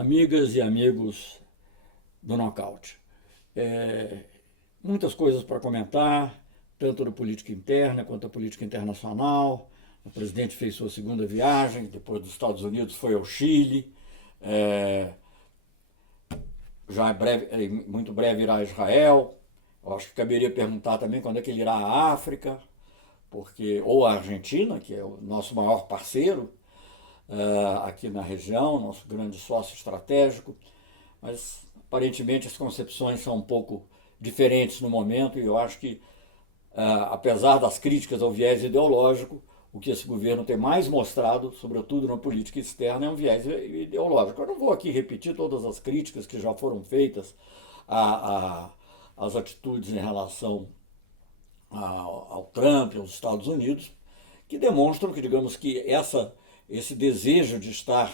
amigas e amigos do Nocaute. Muitas coisas para comentar, tanto da política interna quanto da política internacional. O presidente fez sua segunda viagem, depois dos Estados Unidos foi ao Chile, já muito breve irá a Israel. Eu acho que caberia perguntar também quando é que ele irá à África, ou à Argentina, que é o nosso maior parceiro aqui na região, nosso grande sócio estratégico, mas aparentemente as concepções são um pouco diferentes no momento e eu acho que, apesar das críticas ao viés ideológico, o que esse governo tem mais mostrado, sobretudo na política externa, é um viés ideológico. Eu não vou aqui repetir todas as críticas que já foram feitas às atitudes em relação ao Trump, aos Estados Unidos, que demonstram que, digamos que esse desejo de estar,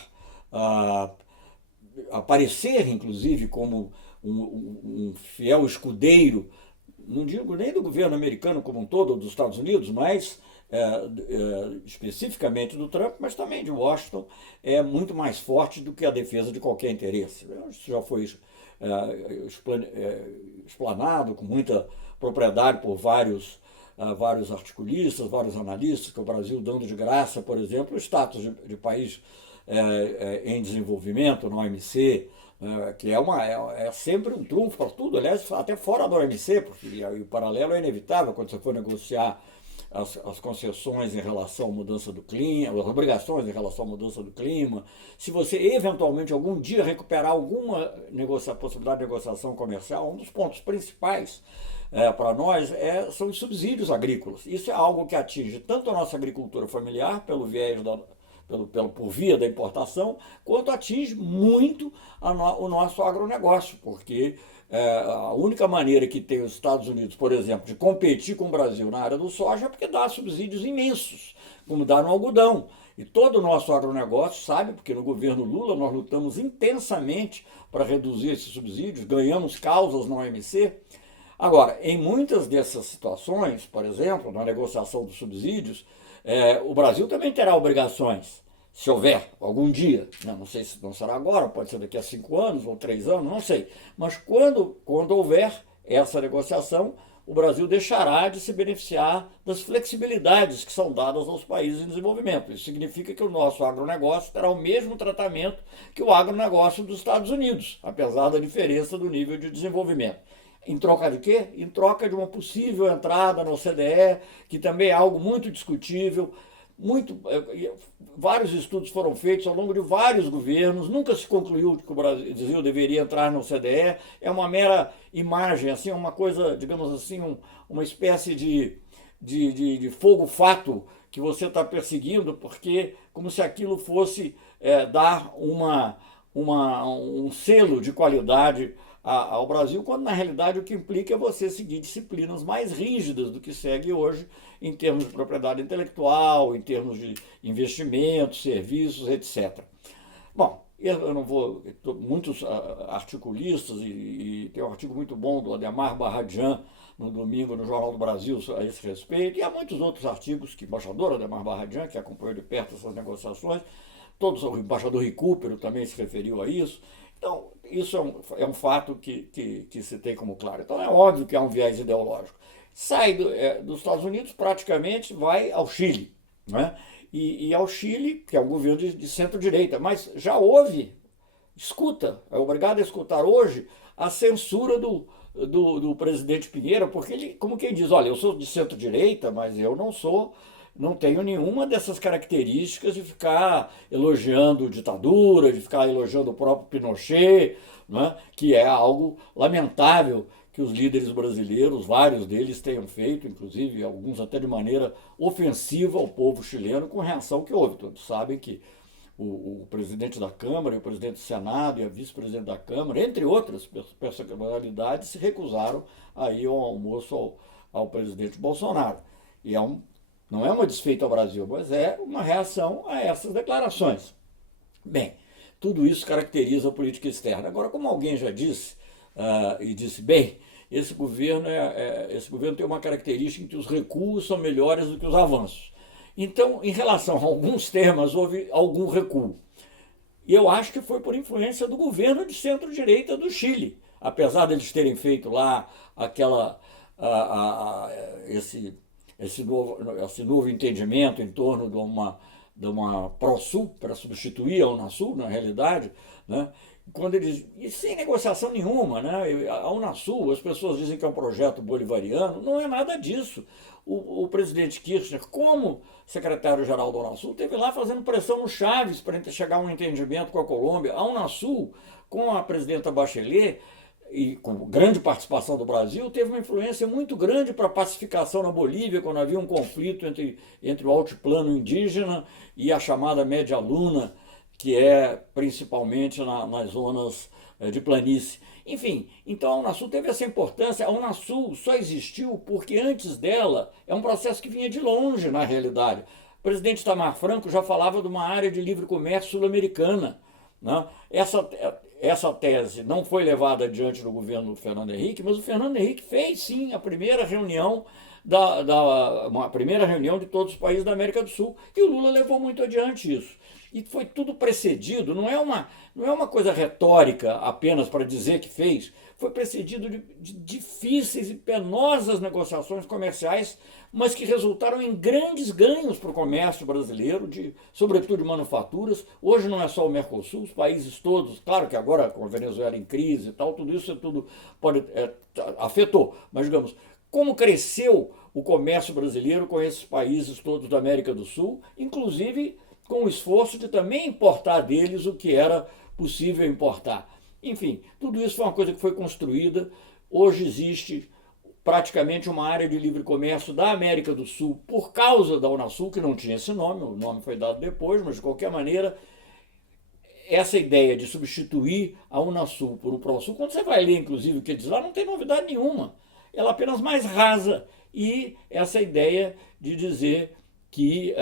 aparecer inclusive como um fiel escudeiro, não digo nem do governo americano como um todo, ou dos Estados Unidos, mas especificamente do Trump, mas também de Washington, é muito mais forte do que a defesa de qualquer interesse. Isso já foi explanado com muita propriedade por vários articulistas, vários analistas, que o Brasil dando de graça, por exemplo, o status de país em desenvolvimento na OMC, que é sempre um trunfo para tudo, aliás, até fora da OMC, porque o paralelo é inevitável quando você for negociar as concessões em relação à mudança do clima, as obrigações em relação à mudança do clima. Se você eventualmente algum dia recuperar alguma possibilidade de negociação comercial, um dos pontos principais para nós são os subsídios agrícolas. Isso é algo que atinge tanto a nossa agricultura familiar, pelo viés por via da importação, quanto atinge muito o nosso agronegócio, porque a única maneira que tem os Estados Unidos, por exemplo, de competir com o Brasil na área do soja é porque dá subsídios imensos, como dá no algodão. E todo o nosso agronegócio sabe, porque no governo Lula nós lutamos intensamente para reduzir esses subsídios, ganhamos causas na OMC. Agora, em muitas dessas situações, por exemplo, na negociação dos subsídios, o Brasil também terá obrigações, se houver algum dia. Não sei se não será agora, pode ser daqui a 5 anos ou 3 anos, não sei. Mas quando houver essa negociação, o Brasil deixará de se beneficiar das flexibilidades que são dadas aos países em desenvolvimento. Isso significa que o nosso agronegócio terá o mesmo tratamento que o agronegócio dos Estados Unidos, apesar da diferença do nível de desenvolvimento. Em troca de quê? Em troca de uma possível entrada na OCDE, que também é algo muito discutível. Vários estudos foram feitos ao longo de vários governos, nunca se concluiu que o Brasil deveria entrar na OCDE. É uma mera imagem, assim, uma coisa, digamos assim, uma espécie de fogo-fato que você está perseguindo, porque como se aquilo fosse dar um selo de qualidade ao Brasil, quando na realidade o que implica é você seguir disciplinas mais rígidas do que segue hoje em termos de propriedade intelectual, em termos de investimentos, serviços, etc. Bom, eu não vou... Muitos articulistas, e tem um artigo muito bom do Ademar Barradian no domingo no Jornal do Brasil a esse respeito, e há muitos outros artigos que o embaixador Ademar Barradian, que acompanhou de perto essas negociações, o embaixador Recupero também se referiu a isso. Então, isso é um fato que se tem como claro. Então, é óbvio que há um viés ideológico. Sai dos Estados Unidos, praticamente vai ao Chile, né? E ao Chile, que é um governo de centro-direita, mas já houve, é obrigado a escutar hoje a censura do presidente Piñera, porque ele, como quem diz, olha, eu sou de centro-direita, mas eu não tenho nenhuma dessas características de ficar elogiando ditadura, de ficar elogiando o próprio Pinochet, né, que é algo lamentável que os líderes brasileiros, vários deles, tenham feito, inclusive alguns até de maneira ofensiva ao povo chileno, com reação que houve. Todos sabem que o presidente da Câmara, e o presidente do Senado e a vice-presidente da Câmara, entre outras personalidades, se recusaram a ir ao almoço ao presidente Bolsonaro. E não é uma desfeita ao Brasil, mas é uma reação a essas declarações. Bem, tudo isso caracteriza a política externa. Agora, como alguém já disse, e disse bem, esse governo tem uma característica em que os recuos são melhores do que os avanços. Então, em relação a alguns temas, houve algum recuo. E eu acho que foi por influência do governo de centro-direita do Chile, apesar deles terem feito lá aquela, esse novo entendimento em torno de uma ProSul, para substituir a Unasul, na realidade, né? Quando eles, e sem negociação nenhuma, né? A Unasul, as pessoas dizem que é um projeto bolivariano, não é nada disso. O presidente Kirchner, como secretário-geral da Unasul, esteve lá fazendo pressão no Chaves para chegar a um entendimento com a Colômbia. A Unasul, com a presidenta Bachelet, e com grande participação do Brasil, teve uma influência muito grande para a pacificação na Bolívia, quando havia um conflito entre o altiplano indígena e a chamada Média Luna, que é principalmente nas zonas de planície. Enfim, então a Unasul teve essa importância. A Unasul só existiu porque antes dela é um processo que vinha de longe, na realidade. O presidente Itamar Franco já falava de uma área de livre comércio sul-americana, né? Essa tese não foi levada adiante no governo do Fernando Henrique, mas o Fernando Henrique fez sim a primeira reunião uma primeira reunião de todos os países da América do Sul, e o Lula levou muito adiante isso. E foi tudo precedido, não é uma coisa retórica apenas para dizer que fez, foi precedido de difíceis e penosas negociações comerciais, mas que resultaram em grandes ganhos para o comércio brasileiro, sobretudo de manufaturas. Hoje não é só o Mercosul, os países todos, claro que agora com a Venezuela em crise e tal, tudo isso afetou, mas digamos, como cresceu o comércio brasileiro com esses países todos da América do Sul, inclusive com o esforço de também importar deles o que era possível importar. Enfim, tudo isso foi uma coisa que foi construída. Hoje existe praticamente uma área de livre comércio da América do Sul por causa da Unasul, que não tinha esse nome, o nome foi dado depois, mas de qualquer maneira, essa ideia de substituir a Unasul por o ProSul, quando você vai ler inclusive o que diz lá, não tem novidade nenhuma. Ela é apenas mais rasa. E essa ideia de dizer que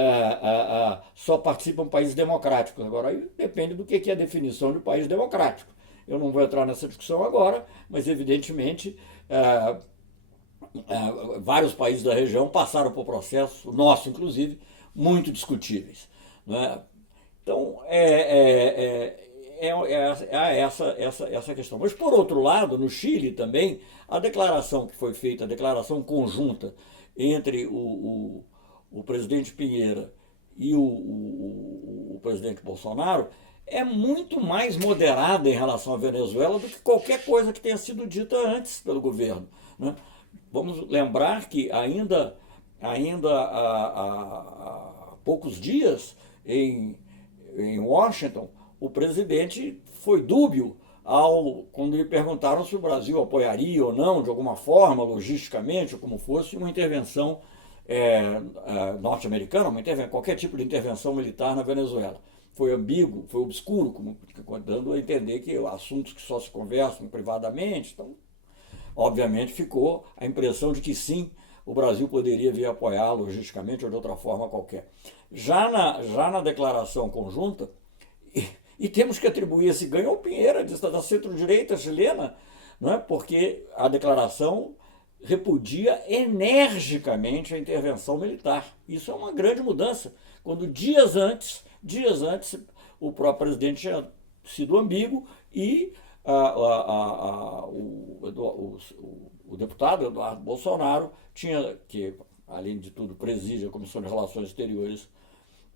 só participam países democráticos. Agora, aí depende do que é a definição de país democrático. Eu não vou entrar nessa discussão agora, mas evidentemente vários países da região passaram por processos, o nosso inclusive, muito discutíveis, né? Então, essa questão. Mas, por outro lado, no Chile também, a declaração que foi feita, a declaração conjunta entre o presidente Pinheira e o presidente Bolsonaro, é muito mais moderada em relação à Venezuela do que qualquer coisa que tenha sido dita antes pelo governo, né? Vamos lembrar que ainda há poucos dias, em Washington, o presidente foi dúbio quando lhe perguntaram se o Brasil apoiaria ou não, de alguma forma, logisticamente, ou como fosse, uma intervenção norte-americana, qualquer tipo de intervenção militar na Venezuela. Foi ambíguo, foi obscuro, dando a entender que assuntos que só se conversam privadamente. Então, obviamente, ficou a impressão de que sim, o Brasil poderia vir apoiar logisticamente ou de outra forma qualquer. Já na declaração conjunta, e temos que atribuir esse ganho ao Pinheira, da centro-direita chilena, não é? Porque a declaração repudia energicamente a intervenção militar. Isso é uma grande mudança, quando dias antes o próprio presidente tinha sido ambíguo e o deputado Eduardo Bolsonaro que além de tudo preside a Comissão de Relações Exteriores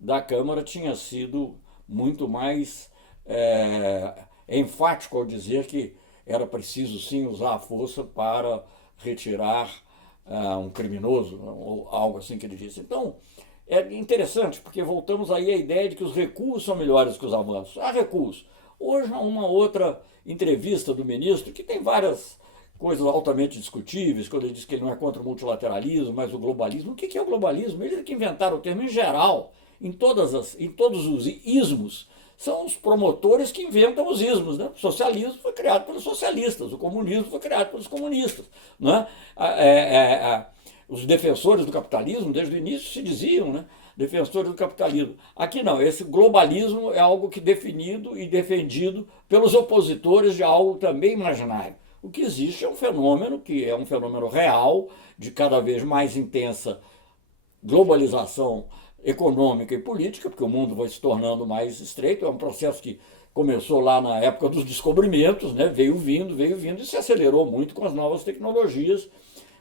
da Câmara, tinha sido muito mais enfático ao dizer que era preciso sim usar a força para retirar um criminoso, ou algo assim que ele disse. Então, é interessante, porque voltamos aí à ideia de que os recuos são melhores que os avanços. Há recuos. Hoje, uma outra entrevista do ministro, que tem várias coisas altamente discutíveis, quando ele diz que ele não é contra o multilateralismo, mas o globalismo. O que é o globalismo? Eles que inventaram o termo em geral, em todos os ismos. São os promotores que inventam os ismos, né? O socialismo foi criado pelos socialistas, o comunismo foi criado pelos comunistas, né? Os defensores do capitalismo, desde o início, se diziam, né, defensores do capitalismo. Aqui não, esse globalismo é algo que definido e defendido pelos opositores de algo também imaginário. O que existe é um fenômeno que é um fenômeno real, de cada vez mais intensa globalização econômica e política, porque o mundo vai se tornando mais estreito, é um processo que começou lá na época dos descobrimentos, né? Veio vindo e se acelerou muito com as novas tecnologias.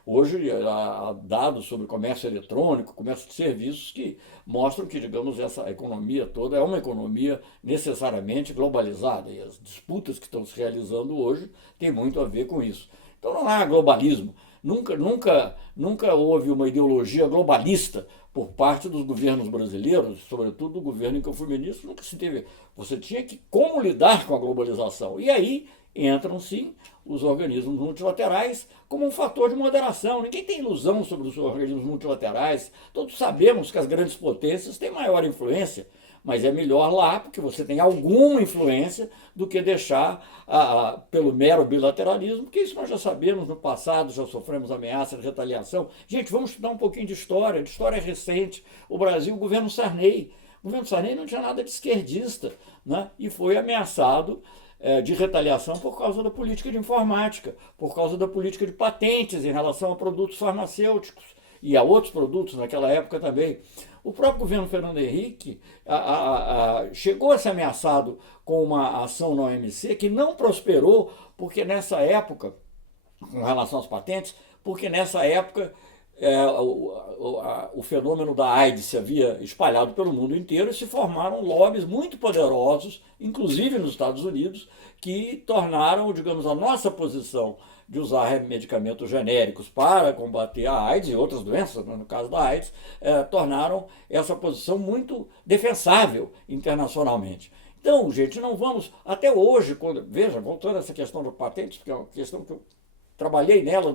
Hoje há dados sobre comércio eletrônico, comércio de serviços que mostram que, digamos, essa economia toda é uma economia necessariamente globalizada e as disputas que estão se realizando hoje têm muito a ver com isso. Então não há globalismo. Nunca houve uma ideologia globalista por parte dos governos brasileiros, sobretudo do governo em que eu fui ministro, nunca se teve. Você tinha que como lidar com a globalização. E aí entram, sim, os organismos multilaterais como um fator de moderação. Ninguém tem ilusão sobre os organismos multilaterais. Todos sabemos que as grandes potências têm maior influência, mas é melhor lá, porque você tem alguma influência, do que deixar pelo mero bilateralismo, porque isso nós já sabemos no passado, já sofremos ameaças de retaliação. Gente, vamos estudar um pouquinho de história recente. O Brasil, o governo Sarney não tinha nada de esquerdista, né? E foi ameaçado de retaliação por causa da política de informática, por causa da política de patentes em relação a produtos farmacêuticos e a outros produtos naquela época também. O próprio governo Fernando Henrique chegou a ser ameaçado com uma ação na OMC que não prosperou, porque nessa época, com relação às patentes, porque nessa época o fenômeno da AIDS se havia espalhado pelo mundo inteiro e se formaram lobbies muito poderosos, inclusive nos Estados Unidos, que tornaram, digamos, a nossa posição de usar medicamentos genéricos para combater a AIDS e outras doenças, no caso da AIDS, tornaram essa posição muito defensável internacionalmente. Então, gente, não vamos, até hoje, veja, voltando a essa questão de patentes, porque é uma questão que eu trabalhei nela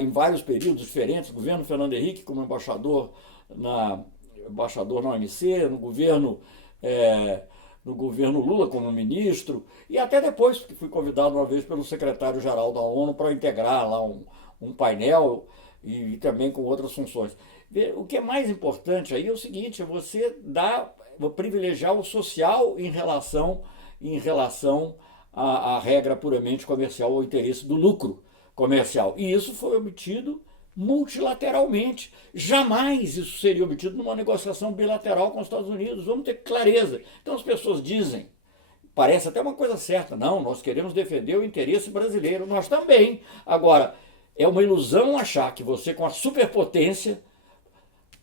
em vários períodos diferentes, governo Fernando Henrique como embaixador na OMC, no governo Lula como ministro, e até depois, que fui convidado uma vez pelo secretário-geral da ONU para integrar lá um painel e também com outras funções. O que é mais importante aí é o seguinte, você privilegiar o social em relação à regra puramente comercial, ao interesse do lucro comercial. E isso foi obtido multilateralmente. Jamais isso seria obtido numa negociação bilateral com os Estados Unidos. Vamos ter clareza. Então as pessoas dizem, parece até uma coisa certa, não, nós queremos defender o interesse brasileiro, nós também. Agora, é uma ilusão achar que você, com a superpotência,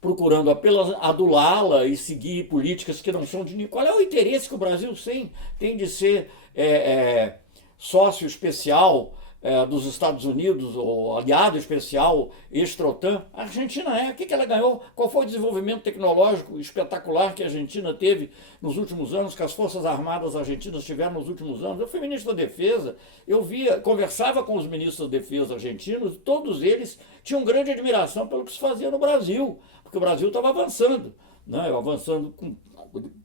procurando apenas adulá-la e seguir políticas que não são de ninguém. Qual é o interesse que o Brasil tem de ser sócio especial dos Estados Unidos, ou aliado especial ex-OTAN? A Argentina o que ela ganhou? Qual foi o desenvolvimento tecnológico espetacular que a Argentina teve nos últimos anos, que as Forças Armadas argentinas tiveram nos últimos anos? Eu fui ministro da Defesa, conversava com os ministros da Defesa argentinos, todos eles tinham grande admiração pelo que se fazia no Brasil, porque o Brasil estava avançando, né? Avançando com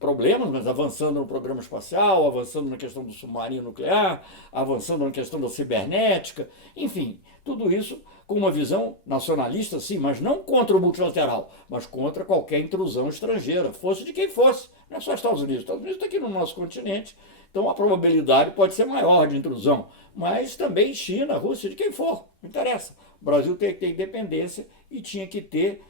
problemas, mas avançando no programa espacial, avançando na questão do submarino nuclear, avançando na questão da cibernética, enfim, tudo isso com uma visão nacionalista, sim, mas não contra o multilateral, mas contra qualquer intrusão estrangeira, fosse de quem fosse. Não é só Estados Unidos. Estados Unidos está aqui no nosso continente, então a probabilidade pode ser maior de intrusão, mas também China, Rússia, de quem for, não interessa. O Brasil tem que ter independência e tinha que ter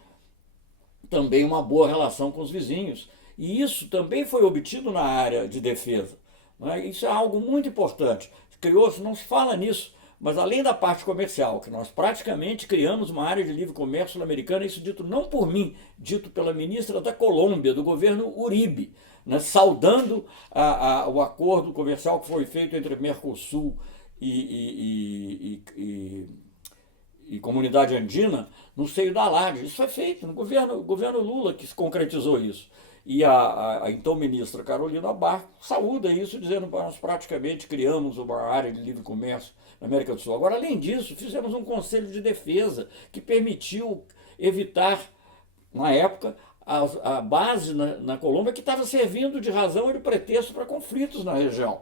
também uma boa relação com os vizinhos. E isso também foi obtido na área de defesa. Né? Isso é algo muito importante. Criou-se, não se fala nisso, mas além da parte comercial, que nós praticamente criamos uma área de livre comércio sul-americana, isso dito não por mim, dito pela ministra da Colômbia, do governo Uribe, né? Saudando o acordo comercial que foi feito entre Mercosul e Comunidade Andina no seio da LAD. Isso foi feito no governo Lula, que se concretizou isso. E a então ministra Carolina Barco saúda isso, dizendo que nós praticamente criamos uma área de livre comércio na América do Sul. Agora, além disso, fizemos um conselho de defesa que permitiu evitar, na época, a base na Colômbia, que estava servindo de razão e de pretexto para conflitos na região.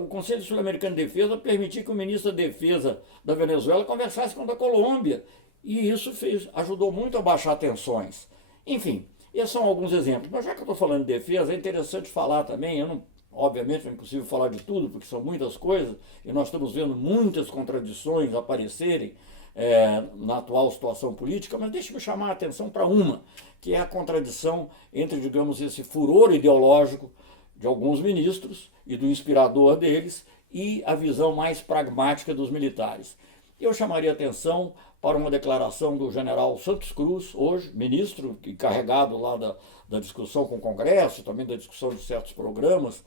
O Conselho Sul-Americano de Defesa permitiu que o ministro da Defesa da Venezuela conversasse com o da Colômbia. E isso ajudou muito a baixar tensões. Enfim, esses são alguns exemplos. Mas já que eu estou falando de defesa, é interessante falar também, obviamente não é impossível falar de tudo, porque são muitas coisas, e nós estamos vendo muitas contradições aparecerem na atual situação política, mas deixe-me chamar a atenção para uma, que é a contradição entre, digamos, esse furor ideológico de alguns ministros e do inspirador deles e a visão mais pragmática dos militares. Eu chamaria atenção para uma declaração do general Santos Cruz, hoje ministro encarregado lá da discussão com o Congresso, também da discussão de certos programas,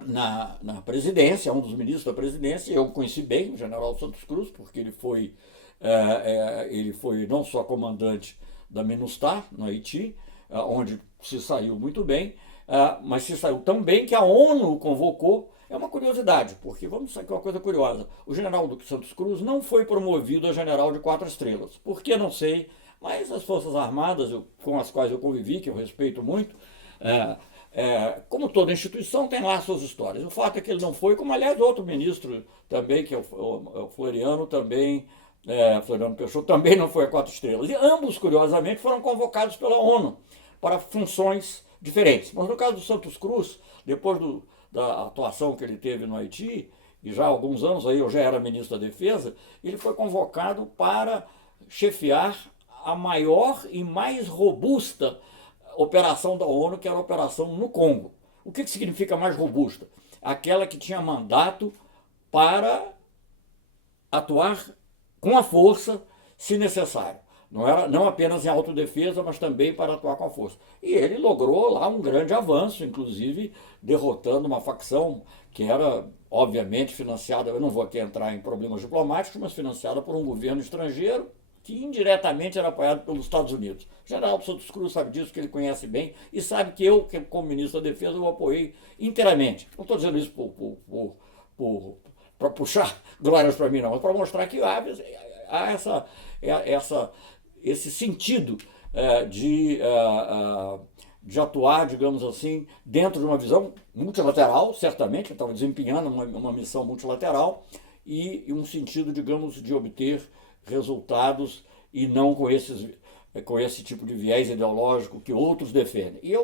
na presidência, um dos ministros da presidência. Eu conheci bem o general Santos Cruz, porque ele foi não só comandante da MINUSTAH, no Haiti, onde se saiu muito bem, mas se saiu tão bem que a ONU o convocou. É uma curiosidade, porque vamos saber uma coisa curiosa. O general Santos Cruz não foi promovido a general de 4 estrelas. Por que, não sei, mas as Forças Armadas, com as quais eu convivi, que eu respeito muito, como toda instituição, tem lá suas histórias. O fato é que ele não foi, como aliás outro ministro também, que é o Floriano, também, Floriano Peixoto, também não foi a 4 estrelas. E ambos, curiosamente, foram convocados pela ONU para funções diferentes. Mas no caso do Santos Cruz, depois da atuação que ele teve no Haiti, e já há alguns anos, aí eu já era ministro da Defesa, ele foi convocado para chefiar a maior e mais robusta operação da ONU, que era a operação no Congo. O que significa mais robusta? Aquela que tinha mandato para atuar com a força, se necessário. Não apenas em autodefesa, mas também para atuar com a força. E ele logrou lá um grande avanço, inclusive derrotando uma facção que era, obviamente, financiada, eu não vou aqui entrar em problemas diplomáticos, mas financiada por um governo estrangeiro que indiretamente era apoiado pelos Estados Unidos. O general Santos Cruz sabe disso, que ele conhece bem, e sabe que eu, como ministro da Defesa, eu apoiei inteiramente. Não estou dizendo isso para puxar glórias para mim, não, mas para mostrar que há esse sentido de atuar, digamos assim, dentro de uma visão multilateral, certamente, ele estava desempenhando uma missão multilateral, e um sentido, digamos, de obter resultados e não com esse tipo de viés ideológico que outros defendem. E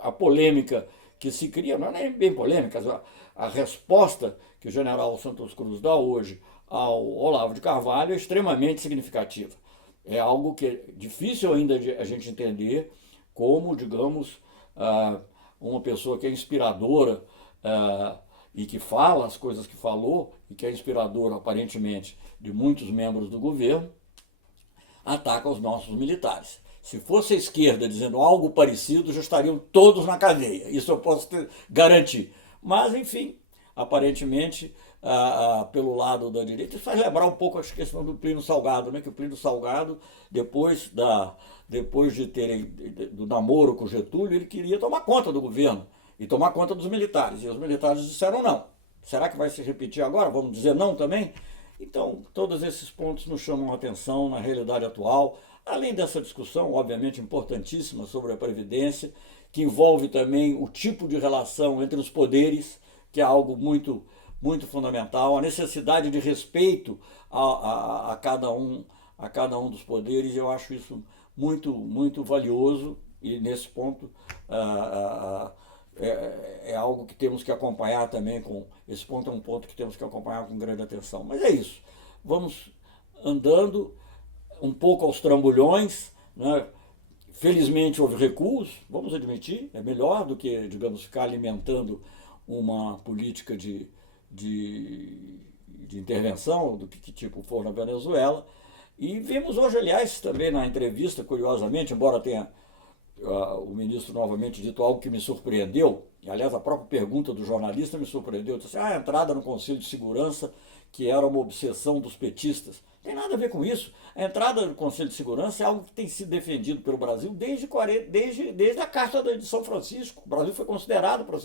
a polêmica que se cria, não é nem bem polêmica, a resposta que o general Santos Cruz dá hoje ao Olavo de Carvalho é extremamente significativa. É algo que é difícil ainda de a gente entender como, digamos, uma pessoa que é inspiradora e que fala as coisas que falou, e que é inspiradora, aparentemente, de muitos membros do governo, ataca os nossos militares. Se fosse a esquerda dizendo algo parecido, já estariam todos na cadeia. Isso eu posso garantir. Mas, enfim, aparentemente, pelo lado da direita, isso faz lembrar um pouco a questão do Plínio Salgado, né? Que o Plínio Salgado, depois do namoro com Getúlio, ele queria tomar conta do governo e tomar conta dos militares. E os militares disseram não. Será que vai se repetir agora? Vamos dizer não também? Então, todos esses pontos nos chamam a atenção na realidade atual, além dessa discussão, obviamente, importantíssima sobre a Previdência, que envolve também o tipo de relação entre os poderes, que é algo muito, muito fundamental, a necessidade de respeito a cada um dos poderes. Eu acho isso muito, muito valioso, e nesse ponto é algo que temos que acompanhar também esse ponto é um ponto que temos que acompanhar com grande atenção. Mas é isso, vamos andando um pouco aos trambolhões, né? Felizmente houve recuos, vamos admitir, é melhor do que, digamos, ficar alimentando uma política de intervenção, do que tipo for na Venezuela. E vimos hoje, aliás, também na entrevista, curiosamente, embora tenha o ministro novamente dito algo que me surpreendeu, e aliás a própria pergunta do jornalista me surpreendeu, disse assim, a entrada no Conselho de Segurança, que era uma obsessão dos petistas. Não tem nada a ver com isso. A entrada no Conselho de Segurança é algo que tem sido defendido pelo Brasil desde a Carta de São Francisco. O Brasil foi considerado para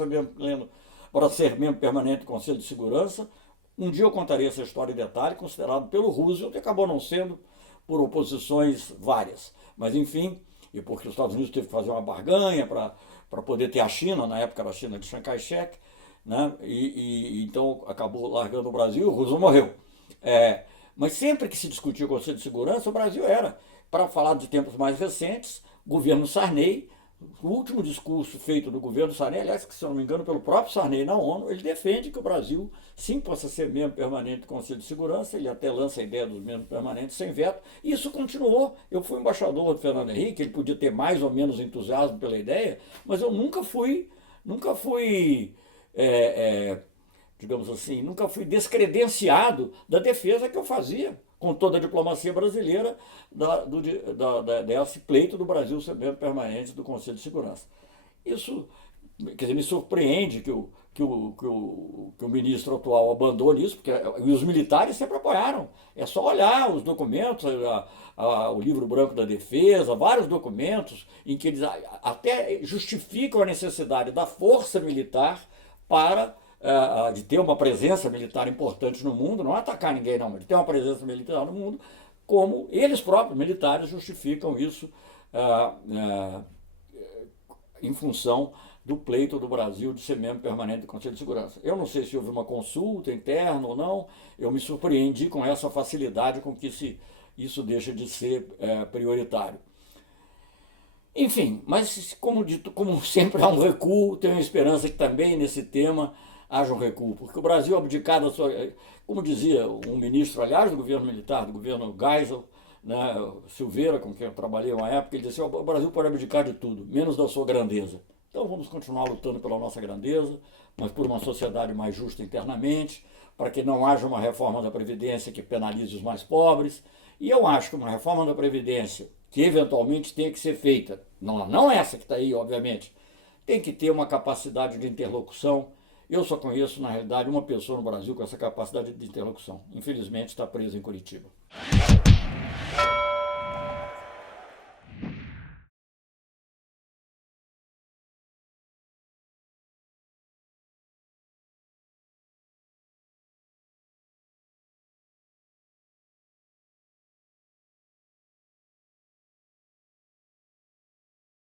ser membro permanente do Conselho de Segurança. Um dia eu contarei essa história em detalhe, considerado pelo Roosevelt, e acabou não sendo por oposições várias. Mas enfim, e porque os Estados Unidos teve que fazer uma barganha para poder ter a China, na época era a China de Chiang Kai-shek, né? E então acabou largando o Brasil e o Roosevelt morreu. Mas sempre que se discutia o Conselho de Segurança, o Brasil era, para falar de tempos mais recentes, governo Sarney, O último discurso feito do governo Sarney, aliás, que se eu não me engano, pelo próprio Sarney na ONU, ele defende que o Brasil sim possa ser membro permanente do Conselho de Segurança, ele até lança a ideia dos membros permanentes sem veto, e isso continuou. Eu fui embaixador do Fernando Henrique, ele podia ter mais ou menos entusiasmo pela ideia, mas eu nunca fui digamos assim, nunca fui descredenciado da defesa que eu fazia com toda a diplomacia brasileira desse pleito do Brasil ser membro permanente do Conselho de Segurança. Isso, quer dizer, me surpreende que o ministro atual abandone isso, porque e os militares sempre apoiaram. É só olhar os documentos, o livro branco da defesa, vários documentos em que eles até justificam a necessidade da força militar para de ter uma presença militar importante no mundo, não atacar ninguém não, mas de ter uma presença militar no mundo, como eles próprios, militares, justificam isso em função do pleito do Brasil de ser membro permanente do Conselho de Segurança. Eu não sei se houve uma consulta interna ou não, eu me surpreendi com essa facilidade com que isso deixa de ser prioritário. Enfim, mas como sempre há um recuo, tenho esperança que também nesse tema haja um recuo, porque o Brasil abdicar da sua, como dizia um ministro, aliás, do governo militar, do governo Geisel, né, Silveira, com quem eu trabalhei uma época, ele disse: o Brasil pode abdicar de tudo, menos da sua grandeza. Então vamos continuar lutando pela nossa grandeza, mas por uma sociedade mais justa internamente, para que não haja uma reforma da Previdência que penalize os mais pobres. E eu acho que uma reforma da Previdência, que eventualmente tenha que ser feita, não essa que está aí, obviamente, tem que ter uma capacidade de interlocução. Eu só conheço, na realidade, uma pessoa no Brasil com essa capacidade de interlocução. Infelizmente, está presa em Curitiba.